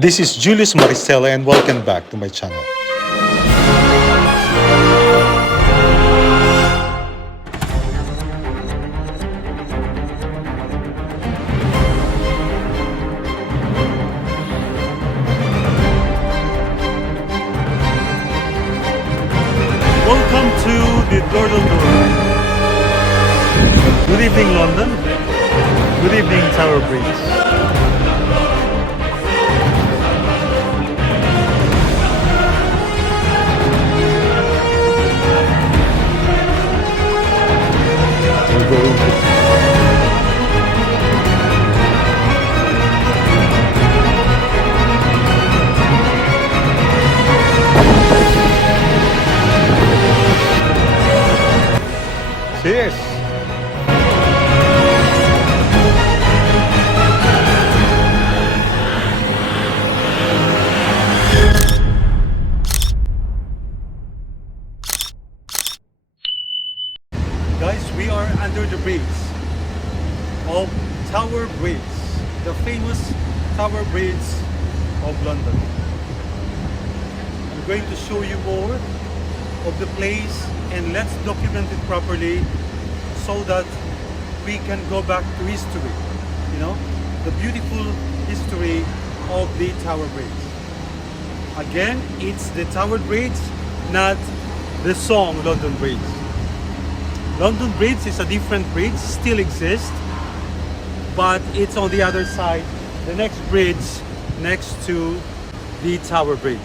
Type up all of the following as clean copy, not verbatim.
This is Julius Maricela and welcome back to my channel. Welcome to the London Door. Good evening, London. Good evening, Tower Bridge. Cheers! Guys, we are under the bridge of Tower Bridge, the famous Tower Bridge of London. I'm going to show you more of the place and let's document it properly so that we can go back to history, the beautiful history of the Tower Bridge. Again, it's the Tower Bridge, not the song London Bridge. London Bridge is a different bridge, still exists, but it's on the other side, the next bridge next to the Tower Bridge.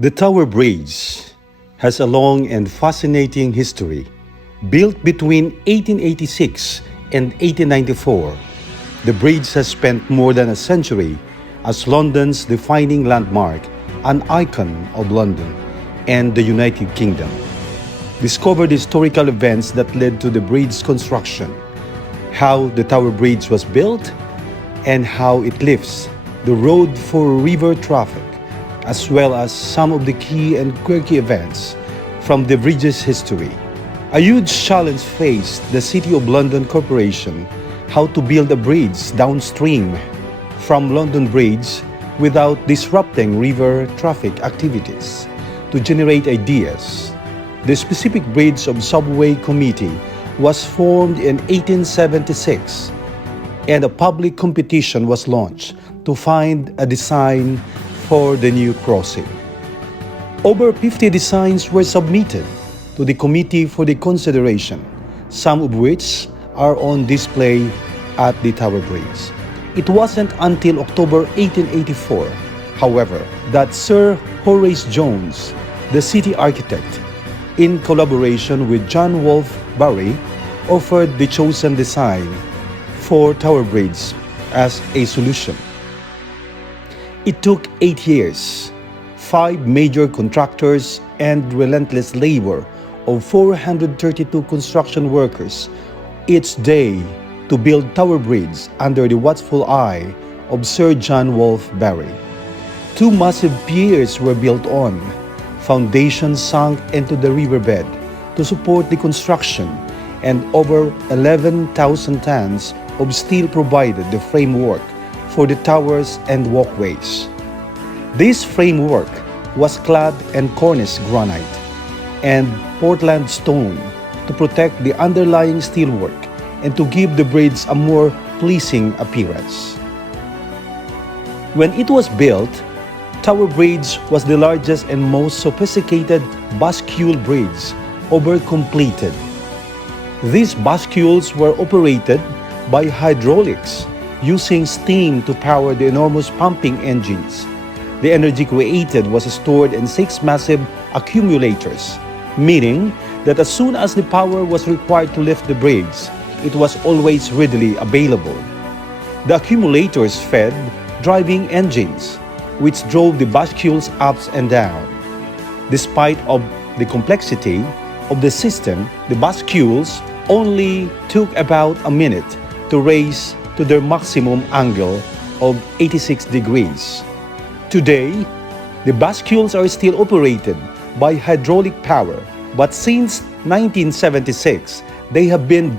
The Tower Bridge has a long and fascinating history. Built between 1886 and 1894, the bridge has spent more than a century as London's defining landmark, an icon of London and the United Kingdom. Discovered historical events that led to the bridge's construction, how the Tower Bridge was built, and how it lifts the road for river traffic, as well as some of the key and quirky events from the bridge's history. A huge challenge faced the City of London Corporation: how to build a bridge downstream from London Bridge without disrupting river traffic activities. To generate ideas, the specific bridge of subway committee was formed in 1876, and a public competition was launched to find a design for the new crossing. Over 50 designs were submitted to the committee for the consideration, some of which are on display at the Tower Bridge. It wasn't until October 1884, however, that Sir Horace Jones, the city architect, in collaboration with John Wolfe Barry, offered the chosen design for Tower Bridge as a solution. It took 8 years, 5 major contractors, and relentless labor of 432 construction workers each day to build Tower Bridge under the watchful eye of Sir John Wolfe Barry. 2 massive piers were built on, foundations sunk into the riverbed to support the construction, and over 11,000 tons of steel provided the framework for the towers and walkways. This framework was clad in cornice granite and Portland stone to protect the underlying steelwork and to give the bridge a more pleasing appearance. When it was built, Tower Bridge was the largest and most sophisticated bascule bridge ever completed. These bascules were operated by hydraulics, using steam to power the enormous pumping engines. The energy created was stored in 6 massive accumulators, meaning that as soon as the power was required to lift the bridge, it was always readily available. The accumulators fed driving engines, which drove the bascules up and down. Despite of the complexity of the system, the bascules only took about a minute to raise to their maximum angle of 86 degrees. Today, the bascules are still operated by hydraulic power, but since 1976, they have been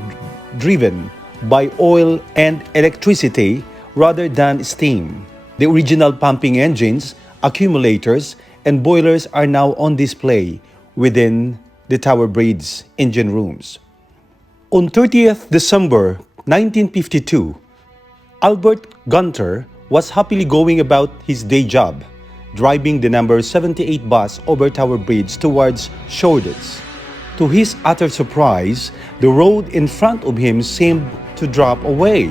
driven by oil and electricity rather than steam. The original pumping engines, accumulators, and boilers are now on display within the Tower Bridge engine rooms. On 30th December 1952, Albert Gunter was happily going about his day job, driving the number 78 bus over Tower Bridge towards Shoreditch. To his utter surprise, the road in front of him seemed to drop away.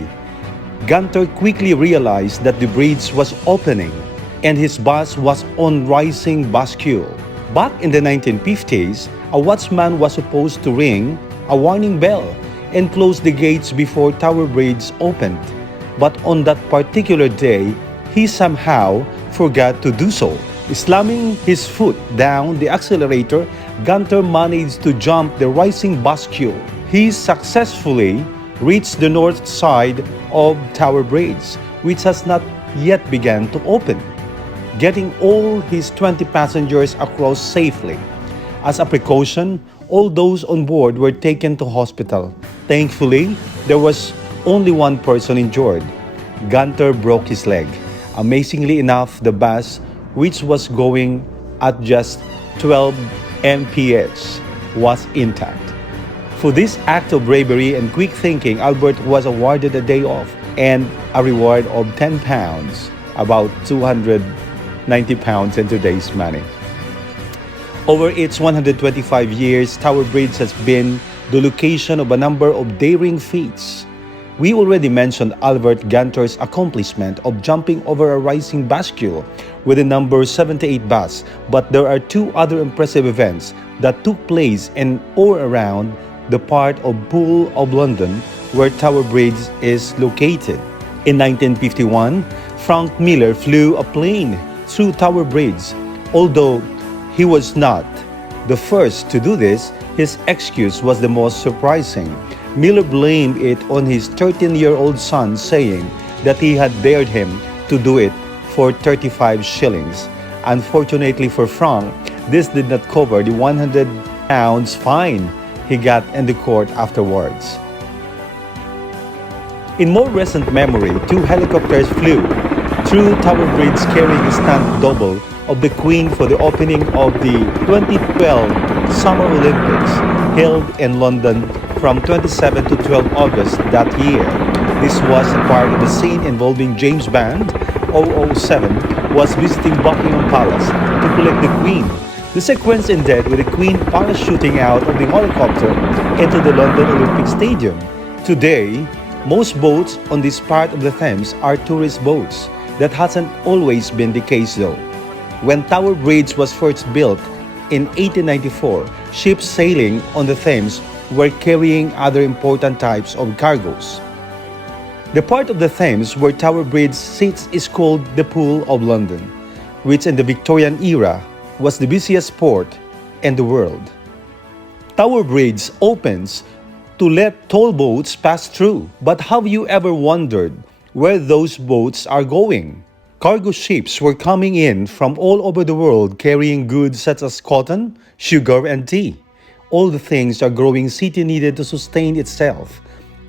Gunter quickly realized that the bridge was opening and his bus was on rising bascule. Back in the 1950s, a watchman was supposed to ring a warning bell and close the gates before Tower Bridge opened. But on that particular day, he somehow forgot to do so. Slamming his foot down the accelerator, Gunter managed to jump the rising bascule. He successfully reached the north side of Tower Bridge, which has not yet begun to open, getting all his 20 passengers across safely. As a precaution, all those on board were taken to hospital. Thankfully, there was only one person injured. Gunter broke his leg. Amazingly enough, the bus, which was going at just 12 mph, was intact. For this act of bravery and quick thinking, Albert was awarded a day off and a reward of £10, about £290 in today's money. Over its 125 years, Tower Bridge has been the location of a number of daring feats. We already mentioned Albert Gunter's accomplishment of jumping over a rising bascule, with the number 78 bus, but there are two other impressive events that took place in or around the part of Pool of London where Tower Bridge is located. In 1951, Frank Miller flew a plane through Tower Bridge. Although he was not the first to do this, his excuse was the most surprising. Miller blamed it on his 13-year-old son, saying that he had dared him to do it for 35 shillings. Unfortunately for Frank, this did not cover the £100 fine he got in the court afterwards. In more recent memory, two helicopters flew through Tower Bridge carrying a stunt double of the Queen for the opening of the 2012 Summer Olympics held in London from 27 to 12 August that year. This was a part of a scene involving James Bond 007 was visiting Buckingham Palace to collect the Queen. The sequence ended with the Queen parachuting out of the helicopter into the London Olympic Stadium. Today, most boats on this part of the Thames are tourist boats. That hasn't always been the case though. When Tower Bridge was first built in 1894, ships sailing on the Thames were carrying other important types of cargoes. The part of the Thames where Tower Bridge sits is called the Pool of London, which in the Victorian era was the busiest port in the world. Tower Bridge opens to let toll boats pass through. But have you ever wondered where those boats are going? Cargo ships were coming in from all over the world carrying goods such as cotton, sugar, and tea. All the things a growing city needed to sustain itself.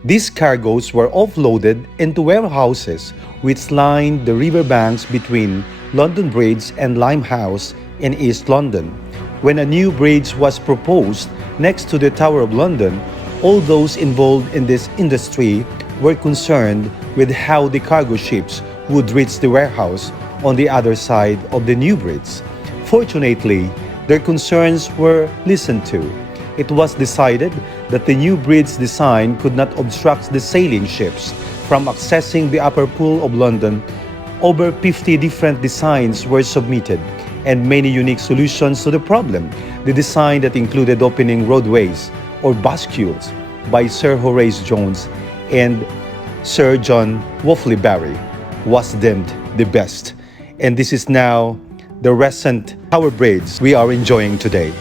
These cargoes were offloaded into warehouses which lined the riverbanks between London Bridge and Limehouse in East London. When a new bridge was proposed next to the Tower of London, all those involved in this industry were concerned with how the cargo ships would reach the warehouse on the other side of the new bridge. Fortunately, their concerns were listened to. It was decided that the new bridge design could not obstruct the sailing ships from accessing the upper Pool of London. Over 50 different designs were submitted and many unique solutions to the problem. The design that included opening roadways or bascules by Sir Horace Jones and Sir John Wolseley was deemed the best. And this is now the recent Tower Bridge we are enjoying today.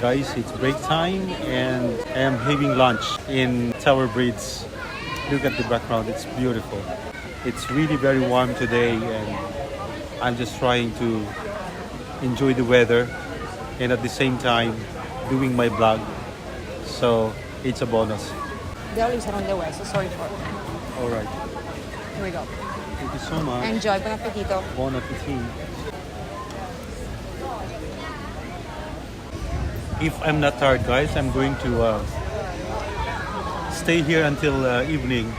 Guys, it's break time and I am having lunch in Tower Bridge. Look at the background, it's beautiful. It's really very warm today and I'm just trying to enjoy the weather and at the same time doing my vlog. So it's a bonus. The olives are on the way, so sorry for it. Alright. Here we go. Thank you so much. Enjoy. Buon appetito. Bon appetit. If I'm not tired, guys, I'm going to stay here until evening,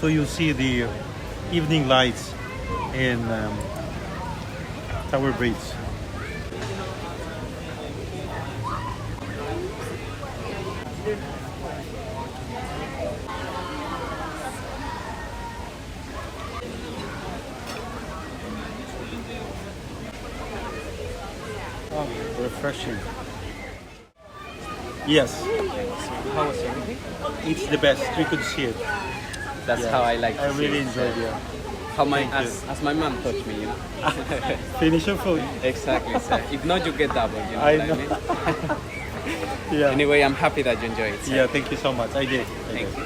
so you see the evening lights in Tower Bridge. Oh, refreshing. Yes, How was everything? it's the best. We could see it. That's Yeah. how I like to I see really it. enjoyed it. How my Thank you. as my mom taught me, Finish your food. Exactly. So if not, you get double. You know I what know. I mean? Yeah. Anyway, I'm happy that you enjoy it. So. Yeah, thank you so much. I did. Thank you.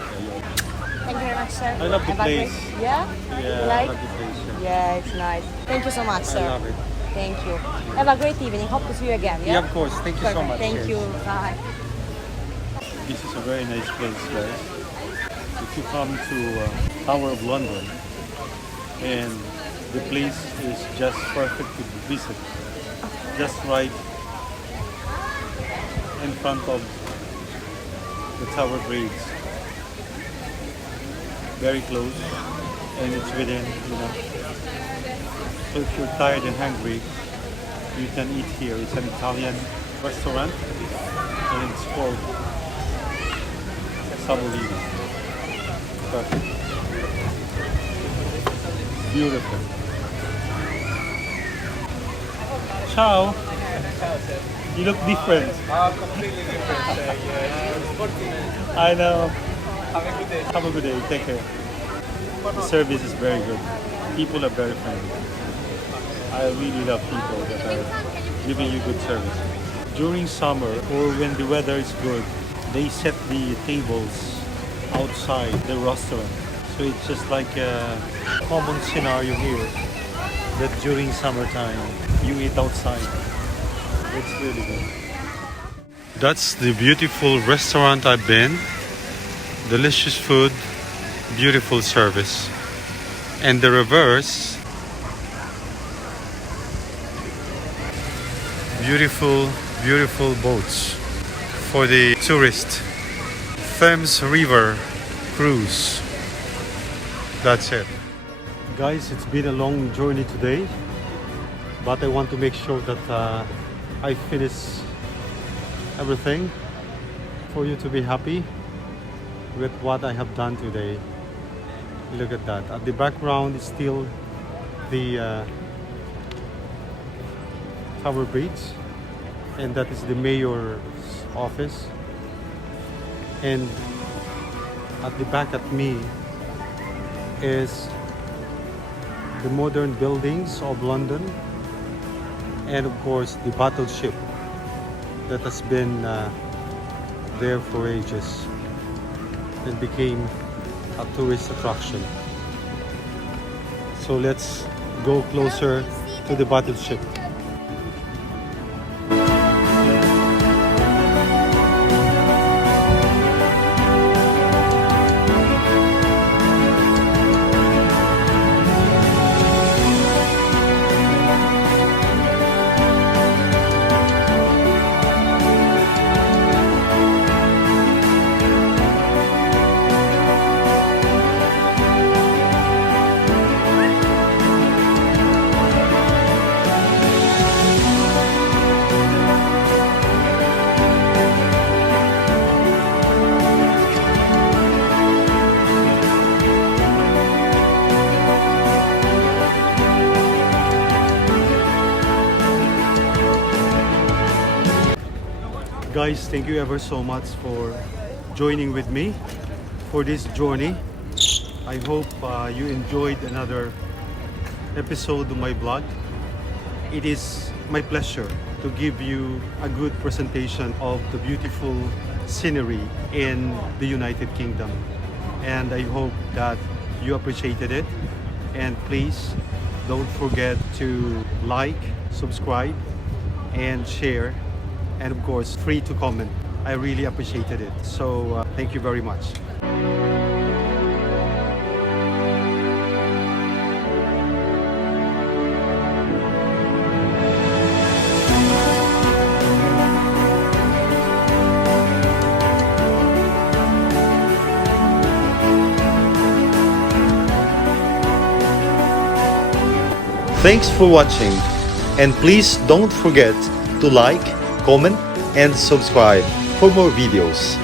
Thank you very much, sir. I love the Have a great- place. Yeah? Yeah, You I like? love the place. Yeah. Yeah, it's nice. Thank you so much, I sir. love it. Thank you. Have a great evening. Hope to see you again. Yeah, Yeah, of course. Thank you so Perfect. much. Thank Cheers. you. Bye. This is a very nice place, guys. If you come to Tower of London, and the place is just perfect to visit. Just right in front of the Tower Bridge. Very close, and it's within, you know. So if you're tired and hungry, you can eat here. It's an Italian restaurant, and it's called Sabolino. Perfect. Beautiful. Ciao. You look different. Completely different. Yeah. 40 minutes. I know. Have a good day. Have a good day. Take care. The service is very good. People are very friendly. I really love people that are giving you good service. During summer or when the weather is good, they set the tables outside the restaurant. So it's just like a common scenario here that during summertime you eat outside. It's really good. That's the beautiful restaurant I've been. Delicious food, beautiful service. And the reverse, beautiful boats for the tourist. Thames River cruise. That's it. Guys, it's been a long journey today, but I want to make sure that I finish everything for you to be happy with what I have done today. Look at that. At the background is still the Tower Bridge, and that is the mayor's office. And at the back at me is the modern buildings of London, and of course the battleship that has been there for ages and became a tourist attraction. So let's go closer to the battleship. Guys, thank you ever so much for joining with me for this journey. I hope you enjoyed another episode of my blog. It is my pleasure to give you a good presentation of the beautiful scenery in the United Kingdom. And I hope that you appreciated it. And please don't forget to like, subscribe, and share. And of course, free to comment. I really appreciated it. So thank you very much. Thanks for watching, and please don't forget to like, comment, and subscribe for more videos.